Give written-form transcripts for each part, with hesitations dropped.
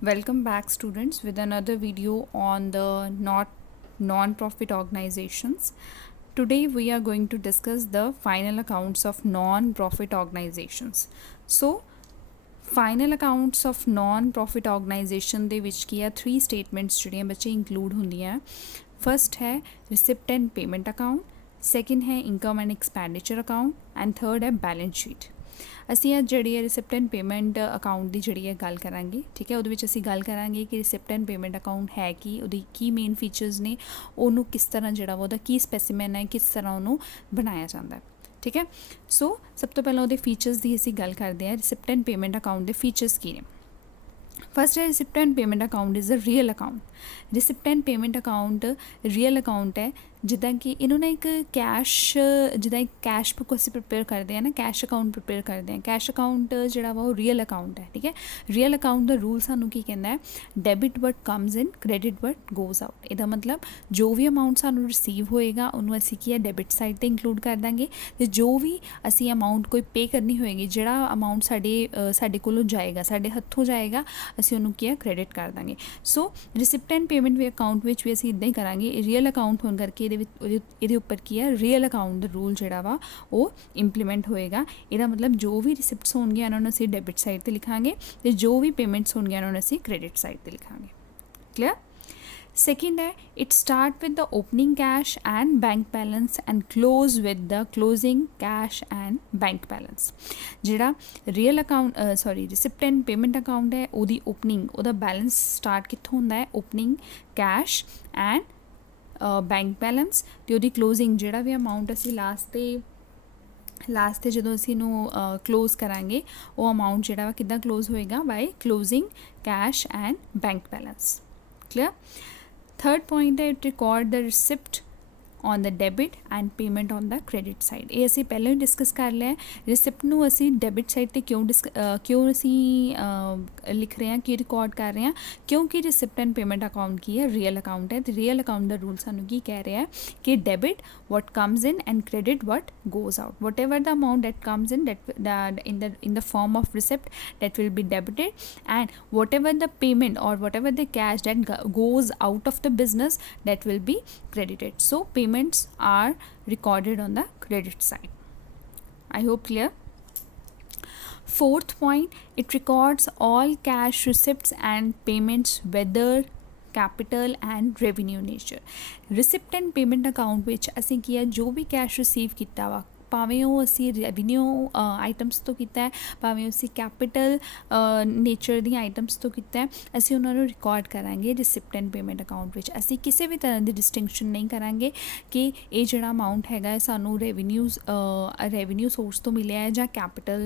Welcome back, students, with another video on the not non-profit organizations. Today we are going to discuss the final accounts of non-profit organizations. So final accounts of non-profit organization ਦੇ ਵਿੱਚ ਕੀ ਆ 3 statements ਜਿਹੜੀਆਂ ਬੱਚੇ include ਹੁੰਦੀਆਂ। First है receipt and payment account, second है income and expenditure account and third है balance sheet। ਅਸੀਂ ਅੱਜ ਜਿਹੜੀ ਹੈ ਰਿਸਿਪਟ ਐਂਡ ਪੇਮੈਂਟ ਅਕਾਊਂਟ ਦੀ ਜਿਹੜੀ ਹੈ ਗੱਲ ਕਰਾਂਗੇ। ਠੀਕ ਹੈ, ਉਹਦੇ ਵਿੱਚ ਅਸੀਂ ਗੱਲ ਕਰਾਂਗੇ ਕਿ ਰਿਸਿਪਟ ਐਂਡ ਪੇਮੈਂਟ ਅਕਾਊਂਟ ਹੈ ਕੀ, ਉਹਦੀ ਕੀ ਮੇਨ ਫੀਚਰਸ ਨੇ, ਉਹਨੂੰ ਕਿਸ ਤਰ੍ਹਾਂ ਜਿਹੜਾ ਉਹਦਾ ਕੀ ਸਪੈਸੀਮੈਨ ਹੈ, ਕਿਸ ਤਰ੍ਹਾਂ ਉਹਨੂੰ ਬਣਾਇਆ ਜਾਂਦਾ। ਠੀਕ ਹੈ, ਸੋ ਸਭ ਤੋਂ ਪਹਿਲਾਂ ਉਹਦੇ ਫੀਚਰਸ ਦੀ ਅਸੀਂ ਗੱਲ ਕਰਦੇ ਹਾਂ। ਰਿਸਿਪਟ ਐਂਡ ਪੇਮੈਂਟ ਅਕਾਊਂਟ ਦੇ ਫੀਚਰਸ ਕੀ ਨੇ। ਫਸਟ ਹੈ receipt and payment account is a real account. Receipt and payment account real account ਹੈ, ਜਿੱਦਾਂ ਕਿ ਇਹਨੂੰ ਨਾ ਇੱਕ ਕੈਸ਼, ਜਿੱਦਾਂ ਇੱਕ ਕੈਸ਼ ਬੁੱਕ ਅਸੀਂ ਪ੍ਰਿਪੇਅਰ ਕਰਦੇ ਹਾਂ ਨਾ, ਕੈਸ਼ ਅਕਾਊਂਟ ਪ੍ਰਿਪੇਅਰ ਕਰਦੇ ਹਾਂ। ਕੈਸ਼ ਅਕਾਊਂਟ ਜਿਹੜਾ ਵਾ ਉਹ ਰੀਅਲ ਅਕਾਊਂਟ ਹੈ। ਠੀਕ ਹੈ, ਰੀਅਲ ਅਕਾਊਂਟ ਦਾ ਰੂਲ ਸਾਨੂੰ ਕੀ ਕਹਿੰਦਾ ਹੈ, ਡੈਬਿਟ ਵਟ ਕਮਸ ਇਨ, ਕ੍ਰੈਡਿਟ ਵਟ ਗੋਜ਼ ਆਊਟ। ਇਹਦਾ ਮਤਲਬ ਜੋ ਵੀ ਅਮਾਊਂਟ ਸਾਨੂੰ ਰਿਸੀਵ ਹੋਏਗਾ ਉਹਨੂੰ ਅਸੀਂ ਕੀ ਹੈ ਡੈਬਿਟ ਸਾਈਡ 'ਤੇ ਇੰਕਲੂਡ ਕਰ ਦਾਂਗੇ, ਅਤੇ ਜੋ ਵੀ ਅਸੀਂ ਅਮਾਊਂਟ ਕੋਈ ਪੇ ਕਰਨੀ ਹੋਏਗੀ, ਜਿਹੜਾ ਅਮਾਊਂਟ ਸਾਡੇ ਕੋਲੋਂ ਜਾਏਗਾ, ਸਾਡੇ ਹੱਥੋਂ ਜਾਏਗਾ, ਅਸੀਂ ਉਹਨੂੰ ਕੀ ਹੈ ਕ੍ਰੈਡਿਟ ਕਰ ਦਾਂਗੇ। ਸੋ ਰਿਸਿਪਟ ਐਂਡ ਪੇਮੈਂਟ ਵੀ ਅਕਾਊਂਟ ਵਿੱਚ ਵੀ ਅਸੀਂ ਇੱਦਾਂ ਹੀ ਕਰਾਂਗੇ। ਰੀਅਲ ਅਕਾਊਂਟ ਹੋਣ ਕਰਕੇ ਇਹਦੇ ਉੱਪਰ ਕੀ ਹੈ ਰੀਅਲ ਅਕਾਊਂਟ ਦਾ ਰੂਲ ਜਿਹੜਾ ਵਾ ਉਹ ਇੰਪਲੀਮੈਂਟ ਹੋਏਗਾ। ਇਹਦਾ ਮਤਲਬ ਜੋ ਵੀ ਰਿਸਿਪਟਸ ਹੋਣਗੀਆਂ ਉਹਨਾਂ ਨੂੰ ਅਸੀਂ ਡੈਬਿਟ ਸਾਈਡ 'ਤੇ ਲਿਖਾਂਗੇ, ਅਤੇ ਜੋ ਵੀ ਪੇਮੈਂਟਸ ਹੋਣਗੀਆਂ ਉਹਨਾਂ ਨੂੰ ਅਸੀਂ ਕ੍ਰੈਡਿਟ ਸਾਈਡ 'ਤੇ ਲਿਖਾਂਗੇ। ਕਲੀਅਰ। Second है it start with the opening cash and bank balance and close with the closing cash and bank balance। ਜਿਹੜਾ real account receipt and payment account ਹੈ, ਉਹਦੀ ਓਪਨਿੰਗ, ਉਹਦਾ ਬੈਲੈਂਸ ਸਟਾਰਟ ਕਿੱਥੋਂ ਹੁੰਦਾ ਹੈ, opening cash and bank balance, ਅਤੇ ਉਹਦੀ closing ਜਿਹੜਾ ਵੀ ਅਮਾਊਂਟ ਅਸੀਂ ਲਾਸਟ 'ਤੇ ਜਦੋਂ ਅਸੀਂ ਇਹਨੂੰ ਕਲੋਜ਼ ਕਰਾਂਗੇ, ਉਹ ਅਮਾਊਂਟ ਜਿਹੜਾ ਵਾ ਕਿੱਦਾਂ ਕਲੋਜ਼ ਹੋਏਗਾ, by closing cash and bank balance. Clear. Third point है it record the receipt on the debit and payment on the credit side. ये असी पहले ही डिस्कस कर लिया। रिसिप्ट नू असी डेबिट साइड ते क्यों असी लिख रहे हैं, कि रिकॉर्ड कर रहे हैं, क्योंकि रिसिप्ट एंड पेमेंट अकाउंट की है रीयल अकाउंट है। तो रीयल अकाउंट का रूल सानू की कह रहा है कि debit what comes in and credit what goes out. What ever the amount that comes in in the form of receipt that will be debited, and whatever the payment or whatever the cash that goes out of the business that will be credited. So payments are recorded on the credit side. I hope clear. Fourth point, it records all cash receipts and payments whether capital and revenue nature. Receipt and payment account which असीं की है जो भी cash receive किया वा, ਭਾਵੇਂ ਉਹ ਅਸੀਂ ਰੈਵਨਿਊ ਆਈਟਮਸ ਤੋਂ ਕੀਤਾ ਹੈ, ਭਾਵੇਂ ਅਸੀਂ ਕੈਪੀਟਲ ਨੇਚਰ ਦੀਆਂ ਆਈਟਮਸ ਤੋਂ ਕੀਤਾ ਹੈ, ਅਸੀਂ ਉਹਨਾਂ ਨੂੰ ਰਿਕਾਰਡ ਕਰਾਂਗੇ ਰਿਸਿਪਟ ਐਂਡ ਪੇਮੈਂਟ ਅਕਾਊਂਟ ਵਿੱਚ। ਅਸੀਂ ਕਿਸੇ ਵੀ ਤਰ੍ਹਾਂ ਦੀ ਡਿਸਟਿੰਕਸ਼ਨ ਨਹੀਂ ਕਰਾਂਗੇ ਕਿ ਇਹ ਜਿਹੜਾ ਅਮਾਊਂਟ ਹੈਗਾ ਹੈ ਸਾਨੂੰ ਰੈਵਨਿਊ ਸੋਰਸ ਤੋਂ ਮਿਲਿਆ ਹੈ ਜਾਂ ਕੈਪੀਟਲ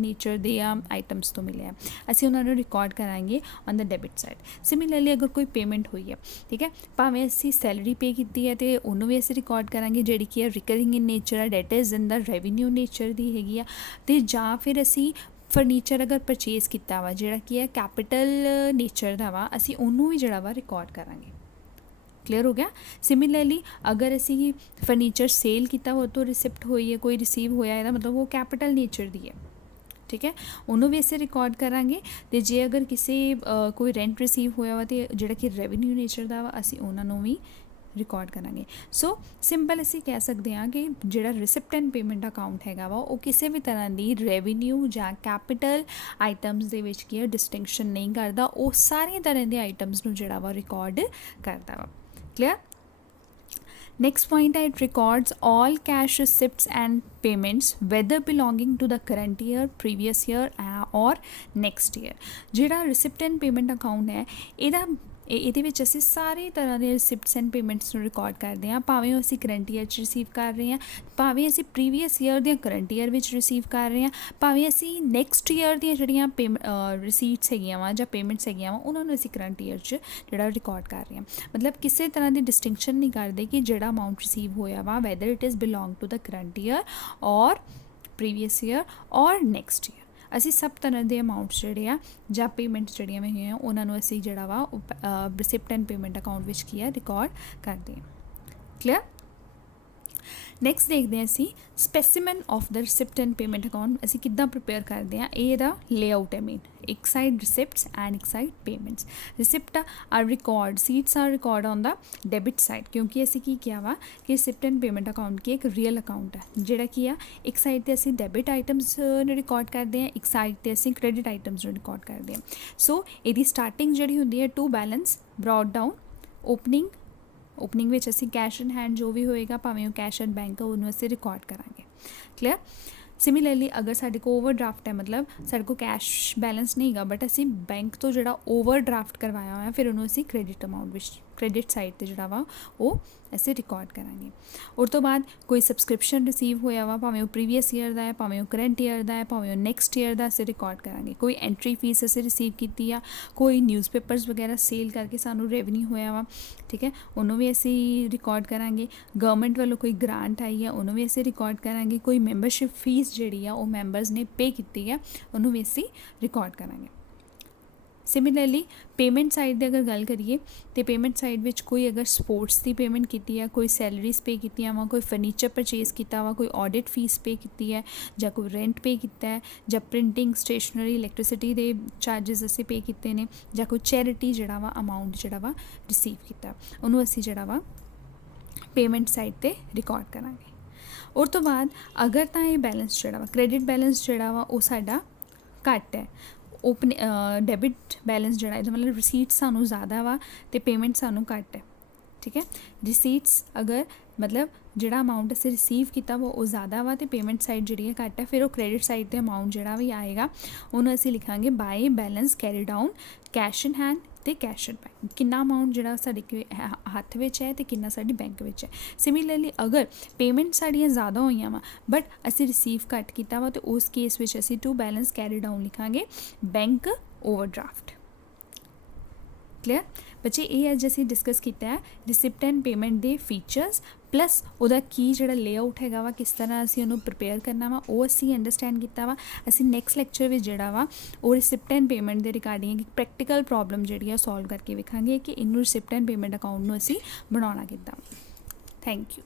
ਨੇਚਰ ਦੇ ਆਈਟਮਸ ਤੋਂ ਮਿਲਿਆ ਹੈ। ਅਸੀਂ ਉਹਨਾਂ ਨੂੰ ਰਿਕਾਰਡ ਕਰਾਂਗੇ on the debit side. Similarly ਅਗਰ ਕੋਈ ਪੇਮੈਂਟ ਹੋਈ ਹੈ, ਠੀਕ ਹੈ, ਭਾਵੇਂ ਅਸੀਂ ਸੈਲਰੀ ਪੇ ਕੀਤੀ ਹੈ ਅਤੇ ਉਹਨੂੰ ਵੀ ਅਸੀਂ ਰਿਕਾਰਡ ਕਰਾਂਗੇ, ਜਿਹੜੀ ਕਿ ਹੈ ਰਿਕਰਿੰਗ ਇਨ ਨੇਚਰ ਹੈ, that is the revenue nature ਦੀ ਹੈਗੀ ਆ। ਅਤੇ ਜਾਂ ਫਿਰ ਅਸੀਂ ਫਰਨੀਚਰ ਅਗਰ ਪਰਚੇਜ਼ ਕੀਤਾ ਵਾ, ਜਿਹੜਾ ਕੀ ਹੈ ਕੈਪੀਟਲ ਨੇਚਰ ਦਾ ਵਾ, ਅਸੀਂ ਉਹਨੂੰ ਵੀ ਜਿਹੜਾ ਵਾ ਰਿਕਾਰਡ ਕਰਾਂਗੇ। ਕਲੀਅਰ ਹੋ ਗਿਆ। ਸਿਮਿਲਰਲੀ ਅਗਰ ਅਸੀਂ ਫਰਨੀਚਰ ਸੇਲ ਕੀਤਾ, ਉਹ ਤੋਂ ਰਿਸਿਪਟ ਹੋਈ ਹੈ, ਕੋਈ ਰਿਸੀਵ ਹੋਇਆ, ਇਹਦਾ ਮਤਲਬ ਉਹ ਕੈਪੀਟਲ ਨੇਚਰ ਦੀ ਹੈ। ਠੀਕ ਹੈ, ਉਹਨੂੰ ਵੀ ਅਸੀਂ ਰਿਕਾਰਡ ਕਰਾਂਗੇ। ਅਤੇ ਜੇ ਅਗਰ ਕਿਸੇ ਕੋਈ ਰੈਂਟ ਰਿਸੀਵ ਹੋਇਆ ਵਾ ਅਤੇ ਜਿਹੜਾ ਕਿ ਰੈਵਨਿਊ ਨੇਚਰ ਦਾ ਵਾ, ਅਸੀਂ ਉਹਨਾਂ ਨੂੰ ਵੀ ਰਿਕਾਰਡ ਕਰਾਂਗੇ। ਸੋ ਸਿੰਪਲ ਅਸੀਂ ਕਹਿ ਸਕਦੇ ਹਾਂ ਕਿ ਜਿਹੜਾ ਰਿਸਿਪਟ ਐਂਡ ਪੇਮੈਂਟ ਅਕਾਊਂਟ ਹੈਗਾ ਵਾ, ਉਹ ਕਿਸੇ ਵੀ ਤਰ੍ਹਾਂ ਦੀ ਰੈਵਨਿਊ ਜਾਂ ਕੈਪੀਟਲ ਆਈਟਮਸ ਦੇ ਵਿੱਚ ਕੀ ਹੈ ਡਿਸਟਿੰਕਸ਼ਨ ਨਹੀਂ ਕਰਦਾ, ਉਹ ਸਾਰੀਆਂ ਤਰ੍ਹਾਂ ਦੇ ਆਈਟਮਸ ਨੂੰ ਜਿਹੜਾ ਵਾ ਰਿਕਾਰਡ ਕਰਦਾ ਵਾ। Clear. Next point, it records all cash receipts and payments whether belonging to the current year, previous year or next year। ਜਿਹੜਾ receipt and payment account ਹੈ, ਇਹਦੇ ਵਿੱਚ ਅਸੀਂ ਸਾਰੇ ਤਰ੍ਹਾਂ ਦੇ ਰਿਸਿਪਟਸ ਐਂਡ ਪੇਮੈਂਟਸ ਨੂੰ ਰਿਕਾਰਡ ਕਰਦੇ ਹਾਂ, ਭਾਵੇਂ ਉਹ ਅਸੀਂ ਕਰੰਟ ਈਅਰ 'ਚ ਰਿਸੀਵ ਕਰ ਰਹੇ ਹਾਂ, ਭਾਵੇਂ ਅਸੀਂ ਪ੍ਰੀਵੀਅਸ ਈਅਰ ਦੀਆਂ ਕਰੰਟ ਈਅਰ ਵਿੱਚ ਰਿਸੀਵ ਕਰ ਰਹੇ ਹਾਂ, ਭਾਵੇਂ ਅਸੀਂ ਨੈਕਸਟ ਈਅਰ ਦੀਆਂ ਜਿਹੜੀਆਂ ਰਿਸੀਟਸ ਹੈਗੀਆਂ ਵਾ ਜਾਂ ਪੇਮੈਂਟਸ ਹੈਗੀਆਂ ਵਾ, ਉਹਨਾਂ ਨੂੰ ਅਸੀਂ ਕਰੰਟ ਈਅਰ 'ਚ ਜਿਹੜਾ ਰਿਕਾਰਡ ਕਰ ਰਹੇ ਹਾਂ। ਮਤਲਬ ਕਿਸੇ ਤਰ੍ਹਾਂ ਦੀ ਡਿਸਟਿੰਕਸ਼ਨ ਨਹੀਂ ਕਰਦੇ ਕਿ ਜਿਹੜਾ ਅਮਾਊਂਟ ਰਿਸੀਵ ਹੋਇਆ ਵਾ whether it is belong to the current year or previous year or next year. ਅਸੀਂ ਸਭ ਤਰ੍ਹਾਂ ਦੇ ਅਮਾਊਂਟਸ ਜਿਹੜੇ ਆ ਜਾਂ ਪੇਮੈਂਟਸ ਜਿਹੜੀਆਂ ਵੀ ਹੋਈਆਂ ਉਹਨਾਂ ਨੂੰ ਅਸੀਂ ਜਿਹੜਾ ਵਾ ਰਿਸਿਪਟ ਐਂਡ ਪੇਮੈਂਟ ਅਕਾਊਂਟ ਵਿੱਚ ਕੀ ਹੈ ਰਿਕਾਰਡ ਕਰਦੇ ਹਾਂ। ਕਲੀਅਰ। ਨੈਕਸਟ ਦੇਖਦੇ ਹਾਂ ਅਸੀਂ ਸਪੈਸੀਮਨ of the receipt and payment account ਅਸੀਂ ਕਿੱਦਾਂ ਪ੍ਰਪੇਅਰ ਕਰਦੇ ਹਾਂ। ਇਹ ਇਹਦਾ ਲੇਆਊਟ ਹੈ ਮੇਨ, ਇੱਕ ਸਾਈਡ ਰਿਸਿਪਟਸ ਐਂਡ ਇੱਕ side payments. Receipt are record, receipts are record on the debit side, ਕਿਉਂਕਿ ਅਸੀਂ ਕੀ ਕਿਹਾ ਵਾ ਕਿ ਰਿਸਿਪਟ ਐਂਡ ਪੇਮੈਂਟ ਅਕਾਊਂਟ ਕੀ ਇੱਕ ਰੀਅਲ ਅਕਾਊਂਟ ਹੈ ਜਿਹੜਾ ਕੀ ਆ ਇੱਕ ਸਾਈਡ 'ਤੇ ਅਸੀਂ ਡੈਬਿਟ ਆਈਟਮਸ ਨੂੰ ਰਿਕਾਰਡ ਕਰਦੇ ਹਾਂ, ਇੱਕ ਸਾਈਡ 'ਤੇ ਅਸੀਂ ਕ੍ਰੈਡਿਟ ਆਈਟਮਸ ਨੂੰ ਰਿਕਾਰਡ ਕਰਦੇ ਹਾਂ। ਸੋ ਇਹਦੀ ਸਟਾਰਟਿੰਗ ਜਿਹੜੀ ਹੁੰਦੀ ਹੈ ਟੂ ਬੈਲੈਂਸ ਬਰੌਟ ਡਾਊਨ, ਓਪਨਿੰਗ ਵਿੱਚ ਅਸੀਂ ਕੈਸ਼ ਇਨ ਹੈਂਡ ਜੋ ਵੀ ਹੋਏਗਾ ਭਾਵੇਂ ਉਹ ਕੈਸ਼ ਐਟ ਬੈਂਕ ਉਹਨੂੰ ਅਸੀਂ ਰਿਕਾਰਡ ਕਰਾਂਗੇ। ਕਲੀਅਰ। ਸਿਮਿਲਰਲੀ ਅਗਰ ਸਾਡੇ ਕੋਲ ਓਵਰਡਰਾਫਟ ਹੈ, ਮਤਲਬ ਸਾਡੇ ਕੋਲ ਕੈਸ਼ ਬੈਲੈਂਸ ਨਹੀਂ ਹੈਗਾ ਬਟ ਅਸੀਂ ਬੈਂਕ ਤੋਂ ਜਿਹੜਾ ਓਵਰਡਰਾਫਟ ਕਰਵਾਇਆ ਹੋਇਆ ਫਿਰ ਉਹਨੂੰ ਅਸੀਂ ਕ੍ਰੈਡਿਟ ਅਮਾਊਂਟ ਵਿੱਚ ਕ੍ਰੈਡਿਟ ਸਾਈਡ 'ਤੇ ਜਿਹੜਾ ਵਾ ਉਹ ਅਸੀਂ ਰਿਕਾਰਡ ਕਰਾਂਗੇ। ਉਸ ਤੋਂ ਬਾਅਦ ਕੋਈ ਸਬਸਕ੍ਰਿਪਸ਼ਨ ਰਿਸੀਵ ਹੋਇਆ ਵਾ, ਭਾਵੇਂ ਉਹ ਪ੍ਰੀਵੀਅਸ ਈਅਰ ਦਾ ਹੈ, ਭਾਵੇਂ ਉਹ ਕਰੰਟ ਈਅਰ ਦਾ ਹੈ, ਭਾਵੇਂ ਉਹ ਨੈਕਸਟ ਈਅਰ ਦਾ, ਅਸੀਂ ਰਿਕਾਰਡ ਕਰਾਂਗੇ। ਕੋਈ ਐਂਟਰੀ ਫੀਸ ਅਸੀਂ ਰਿਸੀਵ ਕੀਤੀ ਆ, ਕੋਈ ਨਿਊਜ਼ਪੇਪਰਸ ਵਗੈਰਾ ਸੇਲ ਕਰਕੇ ਸਾਨੂੰ ਰੈਵਨਿਊ ਹੋਇਆ ਵਾ, ਠੀਕ ਹੈ, ਉਹਨੂੰ ਵੀ ਅਸੀਂ ਰਿਕਾਰਡ ਕਰਾਂਗੇ। ਗਵਰਨਮੈਂਟ ਵੱਲੋਂ ਕੋਈ ਗ੍ਰਾਂਟ ਆਈ ਆ ਉਹਨੂੰ ਵੀ ਅਸੀਂ ਰਿਕਾਰਡ ਕਰਾਂਗੇ। ਕੋਈ ਮੈਂਬਰਸ਼ਿਪ ਫੀਸ ਜਿਹੜੀ ਆ ਉਹ ਮੈਂਬਰਸ ਨੇ ਪੇ ਕੀਤੀ ਆ ਉਹਨੂੰ ਵੀ ਅਸੀਂ ਰਿਕਾਰਡ ਕਰਾਂਗੇ। ਸਿਮਿਲਰਲੀ ਪੇਮੈਂਟ ਸਾਈਡ ਦੀ ਅਗਰ ਗੱਲ ਕਰੀਏ ਤਾਂ ਪੇਮੈਂਟ ਸਾਈਡ ਵਿੱਚ ਕੋਈ ਅਗਰ ਸਪੋਰਟਸ ਦੀ ਪੇਮੈਂਟ ਕੀਤੀ ਹੈ, ਕੋਈ ਸੈਲਰੀਜ਼ ਪੇ ਕੀਤੀਆਂ ਵਾ, ਕੋਈ ਫਰਨੀਚਰ ਪਰਚੇਜ਼ ਕੀਤਾ ਵਾ, ਕੋਈ ਆਡਿਟ ਫੀਸ ਪੇ ਕੀਤੀ ਹੈ, ਜਾਂ ਕੋਈ ਰੈਂਟ ਪੇ ਕੀਤਾ ਹੈ, ਜਾਂ ਪ੍ਰਿੰਟਿੰਗ ਸਟੇਸ਼ਨਰੀ ਇਲੈਕਟ੍ਰਿਸਿਟੀ ਦੇ ਚਾਰਜਸ ਅਸੀਂ ਪੇ ਕੀਤੇ ਨੇ, ਜਾਂ ਕੋਈ ਚੈਰਿਟੀ ਜਿਹੜਾ ਵਾ ਅਮਾਊਂਟ ਜਿਹੜਾ ਵਾ ਰਿਸੀਵ ਕੀਤਾ ਉਹਨੂੰ ਅਸੀਂ ਜਿਹੜਾ ਵਾ ਪੇਮੈਂਟ ਸਾਈਡ 'ਤੇ ਰਿਕਾਰਡ ਕਰਾਂਗੇ। ਉਸ ਤੋਂ ਬਾਅਦ ਅਗਰ ਤਾਂ ਇਹ ਬੈਲੈਂਸ ਜਿਹੜਾ ਵਾ ਕ੍ਰੈਡਿਟ ਬੈਲੈਂਸ ਜਿਹੜਾ ਵਾ ਉਹ ਸਾਡਾ ਘੱਟ ਹੈ, ਡੈਬਿਟ ਬੈਲੈਂਸ ਜਿਹੜਾ ਇਹਦਾ ਮਤਲਬ ਰਿਸੀਟਸ ਸਾਨੂੰ ਜ਼ਿਆਦਾ ਵਾ ਅਤੇ ਪੇਮੈਂਟ ਸਾਨੂੰ ਘੱਟ ਹੈ, ਠੀਕ ਹੈ। ਰਿਸੀਟਸ ਅਗਰ ਮਤਲਬ ਜਿਹੜਾ ਅਮਾਊਂਟ ਅਸੀਂ ਰਿਸੀਵ ਕੀਤਾ ਵਾ ਉਹ ਜ਼ਿਆਦਾ ਵਾ ਅਤੇ ਪੇਮੈਂਟ ਸਾਈਡ ਜਿਹੜੀ ਹੈ ਘੱਟ ਹੈ, ਫਿਰ ਉਹ ਕ੍ਰੈਡਿਟ ਸਾਈਡ 'ਤੇ ਅਮਾਊਂਟ ਜਿਹੜਾ ਵੀ ਆਏਗਾ ਉਹਨੂੰ ਅਸੀਂ ਲਿਖਾਂਗੇ by balance carry down cash in hand ਅਤੇ ਕੈਸ਼ ਐਟ ਬੈਂਕ। ਕਿੰਨਾ ਅਮਾਊਂਟ ਜਿਹੜਾ ਸਾਡੇ ਹੱਥ ਵਿੱਚ ਹੈ ਅਤੇ ਕਿੰਨਾ ਸਾਡੀ ਬੈਂਕ ਵਿੱਚ ਹੈ। ਸਿਮਿਲਰਲੀ ਅਗਰ ਪੇਮੈਂਟ ਸਾਡੀਆਂ ਜ਼ਿਆਦਾ ਹੋਈਆਂ ਵਾ ਬਟ ਅਸੀਂ ਰਿਸੀਵ ਘੱਟ ਕੀਤਾ ਵਾ ਅਤੇ ਉਸ ਕੇਸ ਵਿੱਚ ਅਸੀਂ ਟੂ ਬੈਲੈਂਸ ਕੈਰੀ ਡਾਊਨ ਲਿਖਾਂਗੇ ਬੈਂਕ ਓਵਰਡਰਾਫਟ। ਕਲੀਅਰ ਬੱਚੇ, ਇਹ ਅੱਜ ਅਸੀਂ ਡਿਸਕਸ ਕੀਤਾ ਹੈ ਰਿਸਿਪਟ ਐਂਡ ਪੇਮੈਂਟ ਦੇ ਫੀਚਰਸ ਪਲੱਸ ਉਹਦਾ ਕੀ ਜਿਹੜਾ ਲੇਆਊਟ ਹੈਗਾ ਵਾ ਕਿਸ ਤਰ੍ਹਾਂ ਅਸੀਂ ਉਹਨੂੰ ਪ੍ਰਿਪੇਅਰ ਕਰਨਾ ਵਾ ਉਹ ਅਸੀਂ ਅੰਡਰਸਟੈਂਡ ਕੀਤਾ ਵਾ। ਅਸੀਂ ਨੈਕਸਟ ਲੈਕਚਰ ਵਿੱਚ ਜਿਹੜਾ ਵਾ ਉਹ ਰਿਸਿਪਟ ਐਂਡ ਪੇਮੈਂਟ ਦੇ ਰਿਗਾਰਡਿੰਗ ਇੱਕ ਪ੍ਰੈਕਟੀਕਲ ਪ੍ਰੋਬਲਮ ਜਿਹੜੀ ਆ ਸੋਲਵ ਕਰਕੇ ਵੇਖਾਂਗੇ ਕਿ ਇਹਨੂੰ ਰਿਸਿਪਟ ਐਂਡ ਪੇਮੈਂਟ ਅਕਾਊਂਟ ਨੂੰ ਅਸੀਂ ਬਣਾਉਣਾ ਕਿੱਦਾਂ। Thank you.